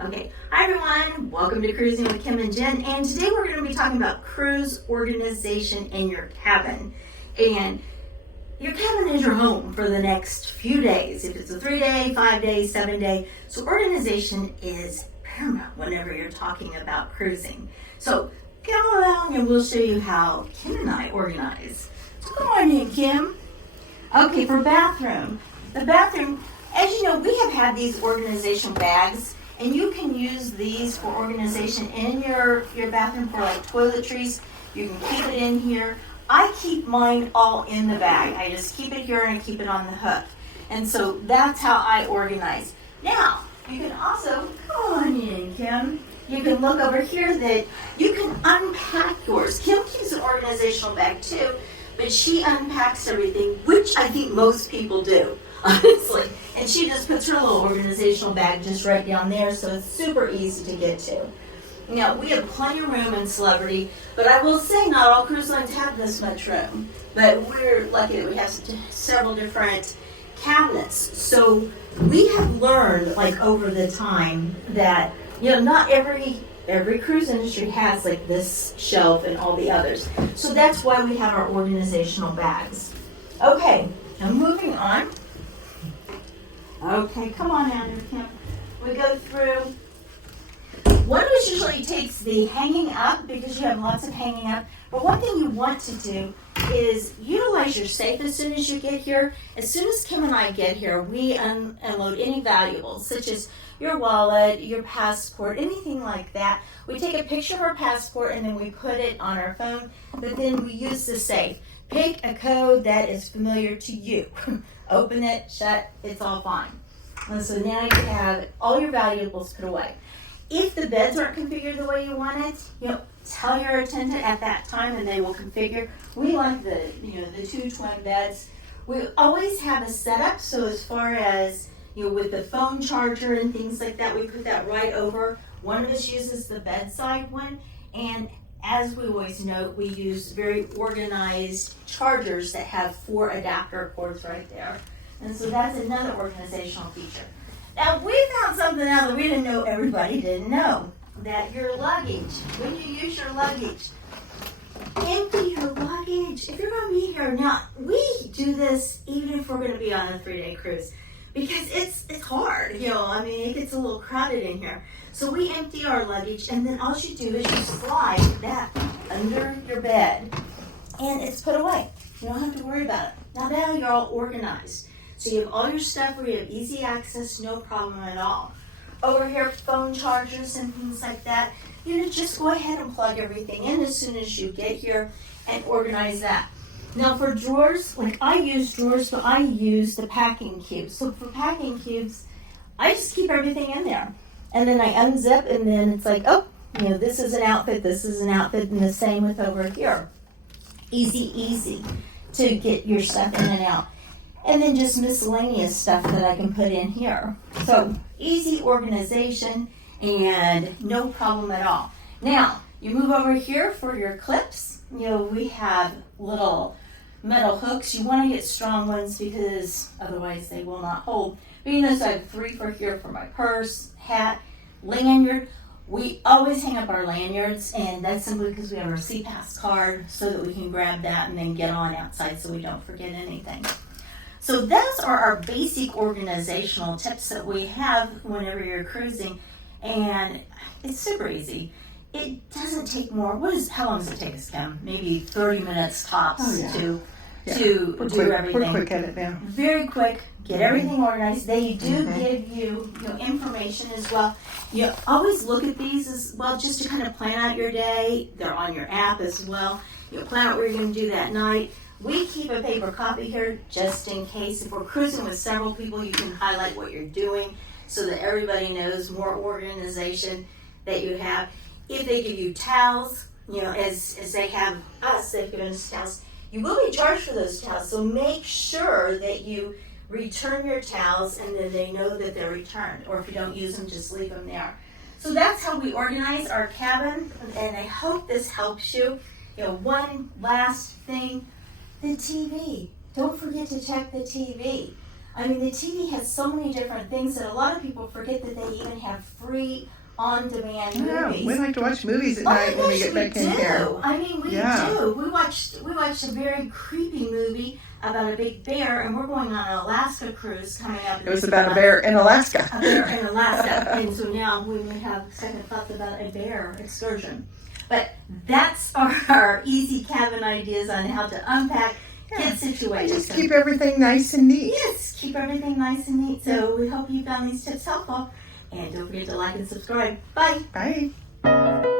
Okay, hi everyone, welcome to Cruising with Kim and Jen, and today we're going to be talking about cruise organization in your cabin. And your cabin is your home for the next few days, if it's a 3-day, 5-day, 7-day. So organization is paramount whenever you're talking about cruising. So come along and we'll show you how Kim and I organize. So come on in, Kim. Okay, for bathroom. The bathroom, as you know, we have had these organization bags, and you can use these for organization in your bathroom for like toiletries. You can keep it in here. I keep mine all in the bag. I just keep it here and I keep it on the hook. And so that's how I organize. Now, you can also, come on in, Kim. You can look over here that you can unpack yours. Kim keeps an organizational bag too, but she unpacks everything, which I think most people do, honestly. And she just puts her little organizational bag just right down there, so it's super easy to get to. Now, we have plenty of room in Celebrity, but I will say not all cruise lines have this much room. But we're lucky that we have several different cabinets. So we have learned, like, over the time that, you know, not every cruise industry has, like, this shelf and all the others. So that's why we have our organizational bags. Okay, now moving on. Okay, come on down here, Kim. We go through. One of us usually takes the hanging up because you have lots of hanging up. But one thing you want to do is utilize your safe as soon as you get here. As soon as Kim and I get here, we unload any valuables, such as your wallet, your passport, anything like that. We take a picture of our passport and then we put it on our phone, but then we use the safe. Pick a code that is familiar to you. Open it, shut, it's all fine. And so now you have all your valuables put away. If the beds aren't configured the way you want it, you know, tell your attendant at that time and they will configure. We like the two twin beds. We always have a setup, so as far as, you know, with the phone charger and things like that, we put that right over. One of us uses the bedside one, and as we always note, we use very organized chargers that have 4 adapter cords right there. And so that's another organizational feature. Now, we found something out that we didn't know everybody didn't know, that your luggage, when you use your luggage, empty your luggage. If you're going to be here, now, we do this even if we're going to be on a 3-day cruise, because it's hard, you know, I mean, it gets a little crowded in here. So we empty our luggage, and then all you do is you slide that under your bed, and it's put away. You don't have to worry about it. Now you're all organized. So you have all your stuff where you have easy access, no problem at all. Over here, phone chargers and things like that, you know, just go ahead and plug everything in as soon as you get here and organize that. Now for drawers, like I use drawers, but I use the packing cubes. So for packing cubes, I just keep everything in there. And then I unzip, and then it's like, oh, you know, this is an outfit, and the same with over here. Easy to get your stuff in and out. And then just miscellaneous stuff that I can put in here. So easy organization and no problem at all. Now, you move over here for your clips. You know, we have little metal hooks. You want to get strong ones because otherwise they will not hold. But you notice I have 3 for here for my purse, hat, lanyard. We always hang up our lanyards, and that's simply because we have our SeaPass card so that we can grab that and then get on outside so we don't forget anything. So those are our basic organizational tips that we have whenever you're cruising, and it's super easy. It doesn't take more. How long does it take us, Kim? Maybe 30 minutes tops to do everything. We're quick at it now. Very quick. Get everything organized. They do give you, information as well. You always look at these as well, just to kind of plan out your day. They're on your app as well. You plan out what you're going to do that night. We keep a paper copy here just in case. If we're cruising with several people, you can highlight what you're doing so that everybody knows, more organization that you have. If they give you towels, as they have us, they've given us towels, you will be charged for those towels. So make sure that you return your towels and then they know that they're returned. Or if you don't use them, just leave them there. So that's how we organize our cabin, and I hope this helps you. One last thing. The TV. Don't forget to check the TV. I mean, the TV has so many different things that a lot of people forget that they even have free on-demand Yeah, movies. we like to watch movies at Oh night my when we gosh, get back in here. I mean, we Yeah. do. We watched a very creepy movie about a big bear, and we're going on an Alaska cruise coming up. It was about a bear in Alaska. A bear in Alaska, and so now we may have second thoughts about a bear excursion. But that's our easy cabin ideas on how to unpack kid situations. Just keep everything nice and neat. Yes, keep everything nice and neat. So we hope you found these tips helpful. And don't forget to like and subscribe. Bye. Bye.